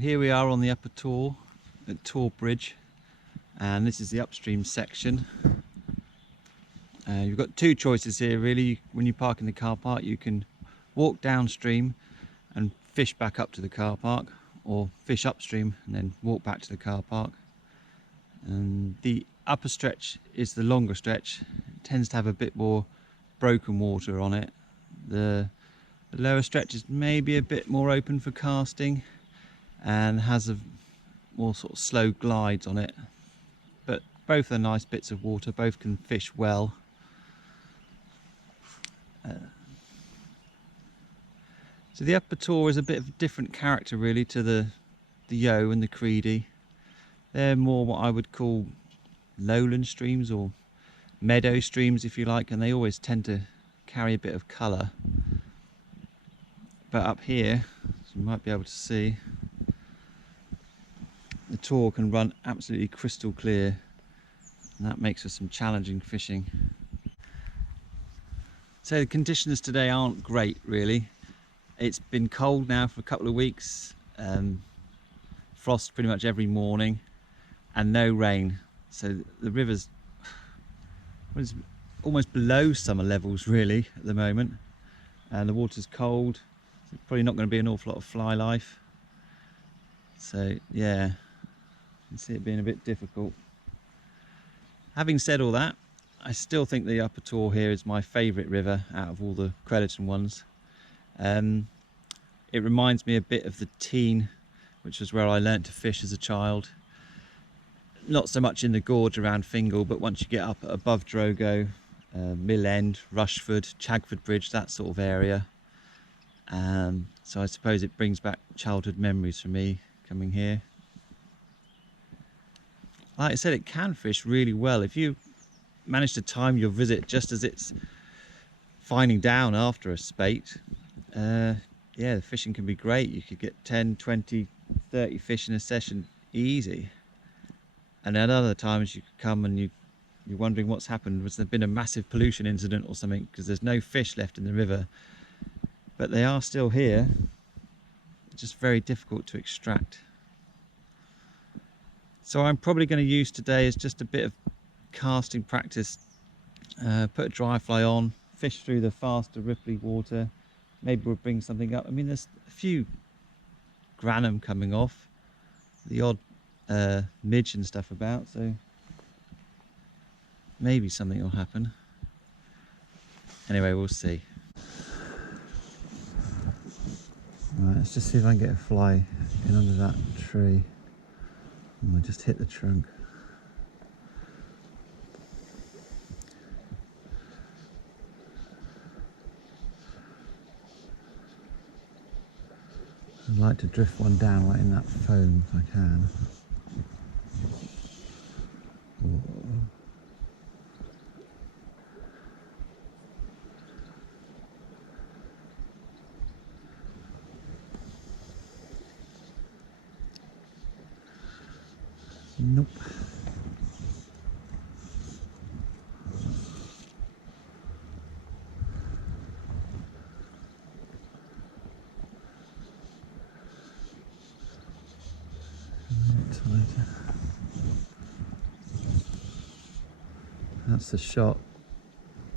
here we are on the Upper Taw at Taw Bridge, and this is the upstream section. You've got two choices here really. When you park in the car park, you can walk downstream and fish back up to the car park, or fish upstream and then walk back to the car park. And the upper stretch is the longer stretch. It tends to have a bit more broken water on it. The lower stretch is maybe a bit more open for casting and has a more sort of slow glides on it, but both are nice bits of water, both can fish well. So the Upper Taw is a bit of a different character really to the Yeo and the Credi. They're more what I would call lowland streams, or meadow streams if you like, and they always tend to carry a bit of colour. But up here, as you might be able to see, the Taw can run absolutely crystal clear, and that makes for some challenging fishing. So the conditions today aren't great really. It's been cold now for a couple of weeks, frost pretty much every morning, and no rain. So the river's almost below summer levels really at the moment, and the water's cold. There's probably not going to be an awful lot of fly life. So yeah, you can see it being a bit difficult. Having said all that, I still think the Upper Taw here is my favourite river out of all the Crediton ones. It reminds me a bit of the Tean, which was where I learnt to fish as a child. Not so much in the gorge around Fingal, but once you get up above Drogo, Mill End, Rushford, Chagford Bridge, that sort of area. So I suppose it brings back childhood memories for me coming here. Like I said, it can fish really well if you manage to time your visit just as it's finding down after a spate. Yeah, the fishing can be great. You could get 10, 20, 30 fish in a session easy. And at other times you could come and you're wondering what's happened. Was there been a massive pollution incident or something, because there's no fish left in the river? But they are still here, just very difficult to extract. So I'm probably going to use today as just a bit of casting practice. Put a dry fly on, fish through the faster ripply water. Maybe we'll bring something up. I mean, there's a few granum coming off, the odd midge and stuff about, so maybe something will happen. Anyway, we'll see. Right, let's just see if I can get a fly in under that tree. Oh, I just hit the trunk. I'd like to drift one down right in that foam if I can. Whoa. Nope. That's the shot.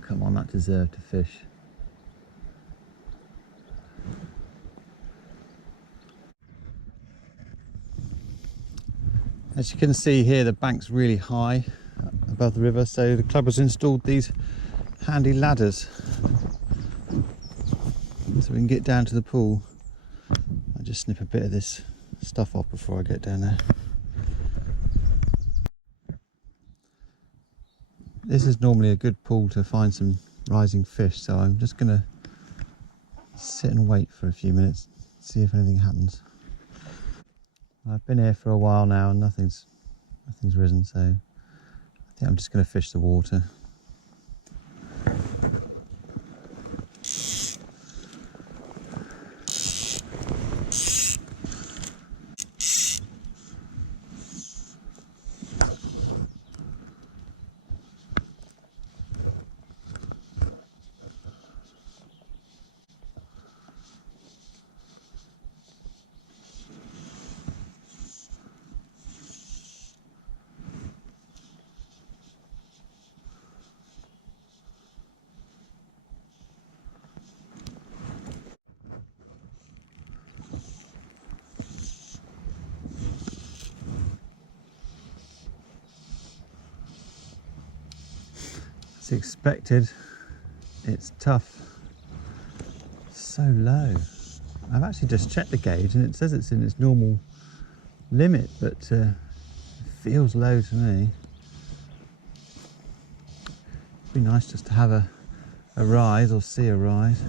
Come on, that deserved to fish. As you can see here, the bank's really high above the river, so the club has installed these handy ladders so we can get down to the pool. I'll just snip a bit of this stuff off before I get down there. This is normally a good pool to find some rising fish, so I'm just going to sit and wait for a few minutes, see if anything happens. I've been here for a while now and nothing's risen, so I think I'm just going to fish the water. As expected, it's tough. So low. I've actually just checked the gauge and it says it's in its normal limit, but it feels low to me. It'd be nice just to have a rise or see a rise.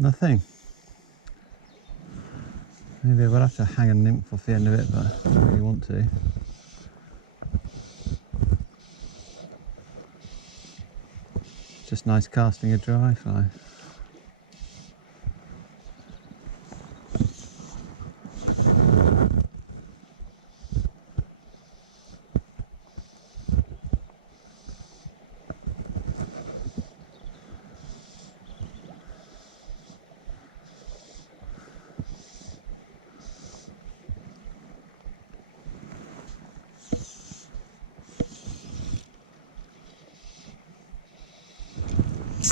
Nothing. Maybe I will have to hang a nymph off the end of it, but I don't really want to. Just nice casting a dry fly.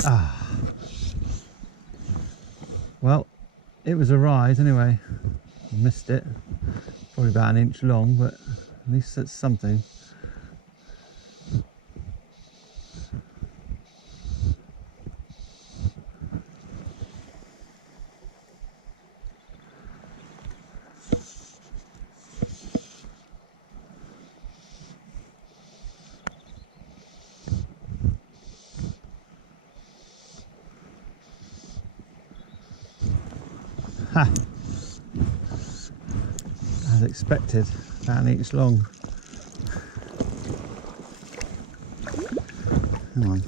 Ah, well, it was a rise anyway. I missed it, probably about an inch long, but at least that's something. Ha! As expected, about an inch long. Hang on.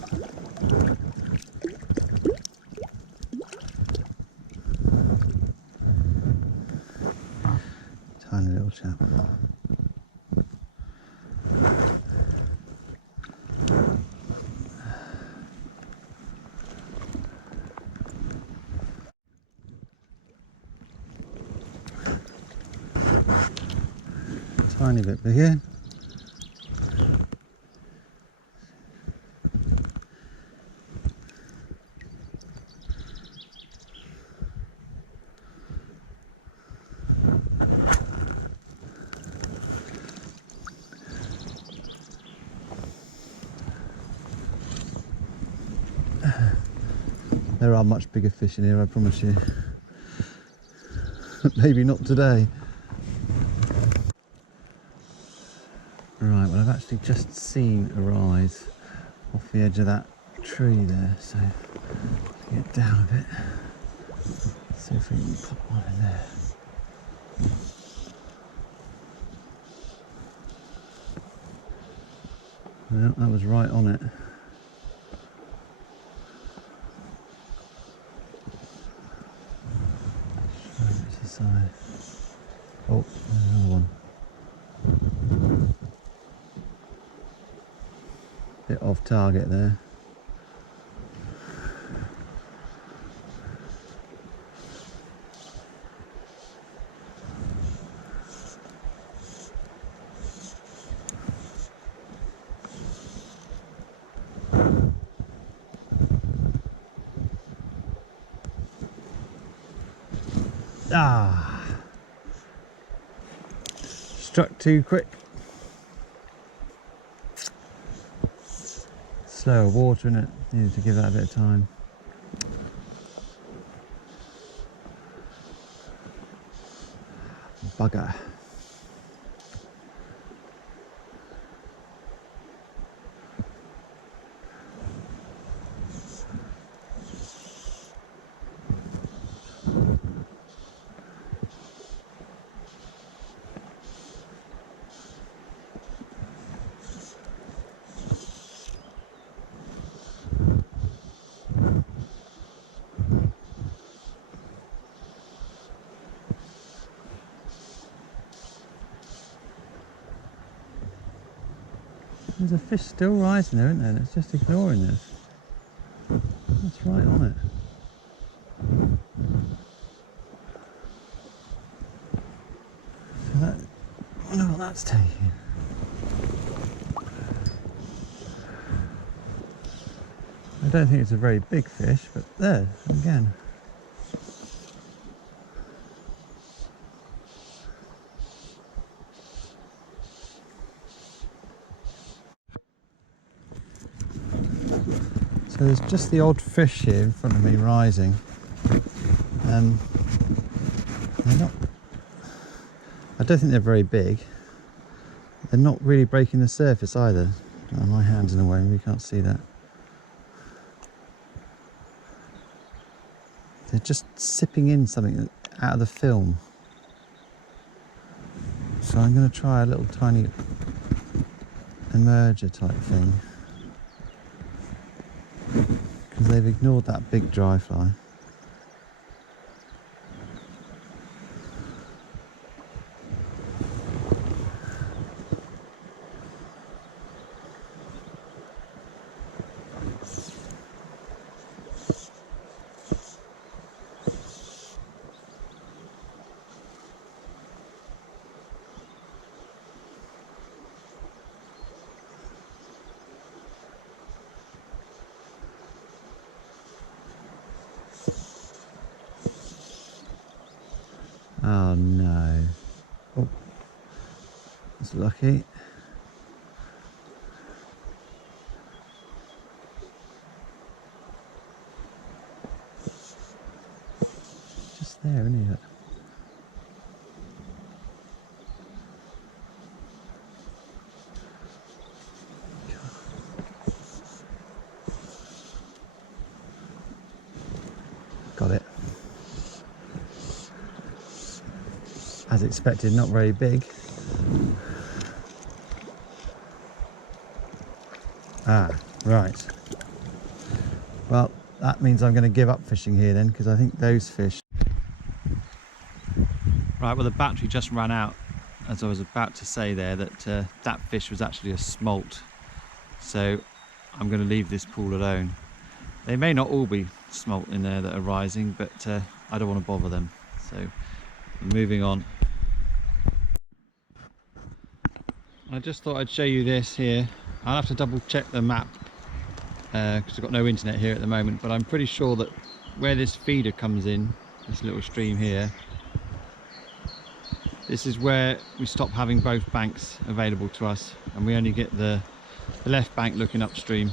Tiny little chap. Tiny bit bigger. There are much bigger fish in here, I promise you. Maybe not today. Right, well I've actually just seen a rise off the edge of that tree there, so get down a bit. See if we can pop one in there. Well, that was right on it. Side. Oh, there's another one. Bit off target there. Ah! Struck too quick. Slower water in it. Needed to give that a bit of time. Bugger. There's a fish still rising there, isn't there? And it's just ignoring this. That's right on it. So that, I wonder what that's taking. I don't think it's a very big fish, but there, again. So there's just the odd fish here in front of me rising. They're not, I don't think they're very big. They're not really breaking the surface either. Oh, my hand's in the way, we can't see that. They're just sipping in something out of the film. So I'm going to try a little tiny emerger type thing. Because they've ignored that big dry fly. Oh no. Oh, that's lucky. Just there, isn't it? Got it. As expected, not very big. Ah, right. Well, that means I'm going to give up fishing here then, because I think those fish... Right, well the battery just ran out, as I was about to say there, that that fish was actually a smolt. So I'm going to leave this pool alone. They may not all be smolt in there that are rising, but I don't want to bother them. So I'm moving on. I just thought I'd show you this here. I'll have to double check the map because I've got no internet here at the moment, but I'm pretty sure that where this feeder comes in, this little stream here, this is where we stop having both banks available to us, and we only get the left bank looking upstream.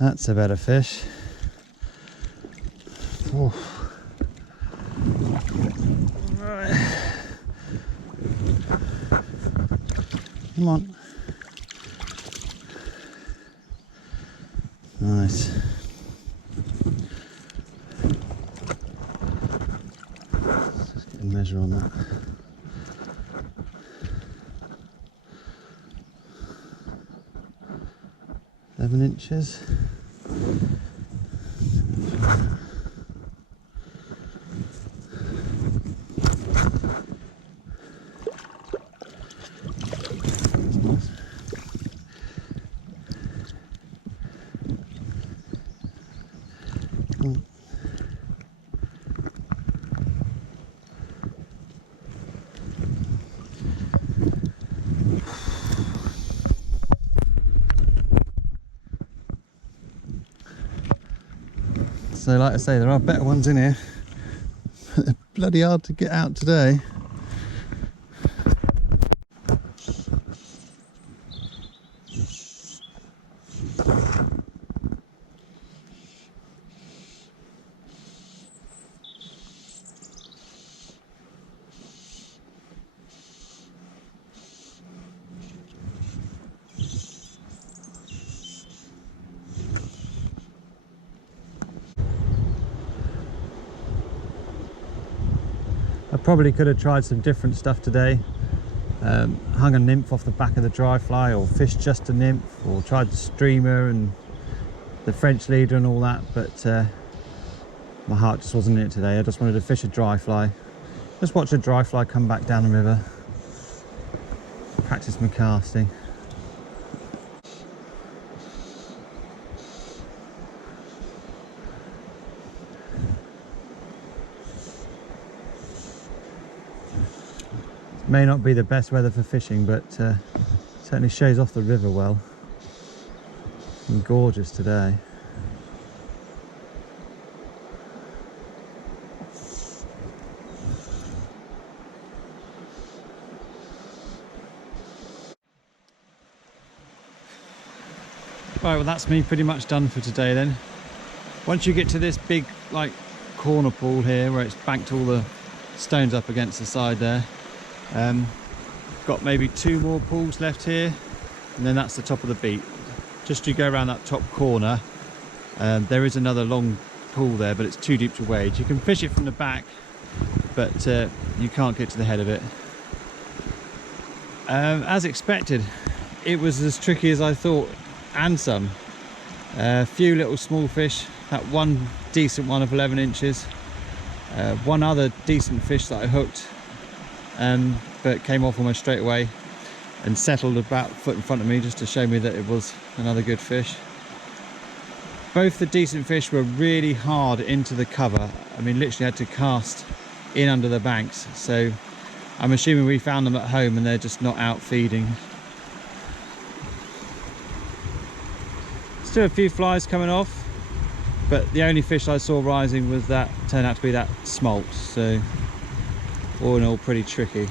That's a better fish. Oof. Come on. Nice. Let's get a measure on that. 11 inches. So like I say, there are better ones in here, but they're bloody hard to get out today. I probably could have tried some different stuff today. Hung a nymph off the back of the dry fly, or fished just a nymph, or tried the streamer and the French leader and all that, but my heart just wasn't in it today. I just wanted to fish a dry fly, just watch a dry fly come back down the river, practice my casting. May not be the best weather for fishing, but certainly shows off the river well. And gorgeous today. Right, well that's me pretty much done for today then. Once you get to this big like corner pool here where it's banked all the stones up against the side there, got maybe 2 more pools left here, and then that's the top of the beat. Just to go around that top corner, there is another long pool there, but it's too deep to wade. You can fish it from the back, but you can't get to the head of it. As expected, it was as tricky as I thought, and some. A few little small fish, that one decent one of 11 inches, one other decent fish that I hooked, but came off almost straight away and settled about a foot in front of me just to show me that it was another good fish. Both the decent fish were really hard into the cover. I mean, literally had to cast in under the banks, so I'm assuming we found them at home and they're just not out feeding. Still a few flies coming off, but the only fish I saw rising was that, turned out to be that smolt, so all in all pretty tricky.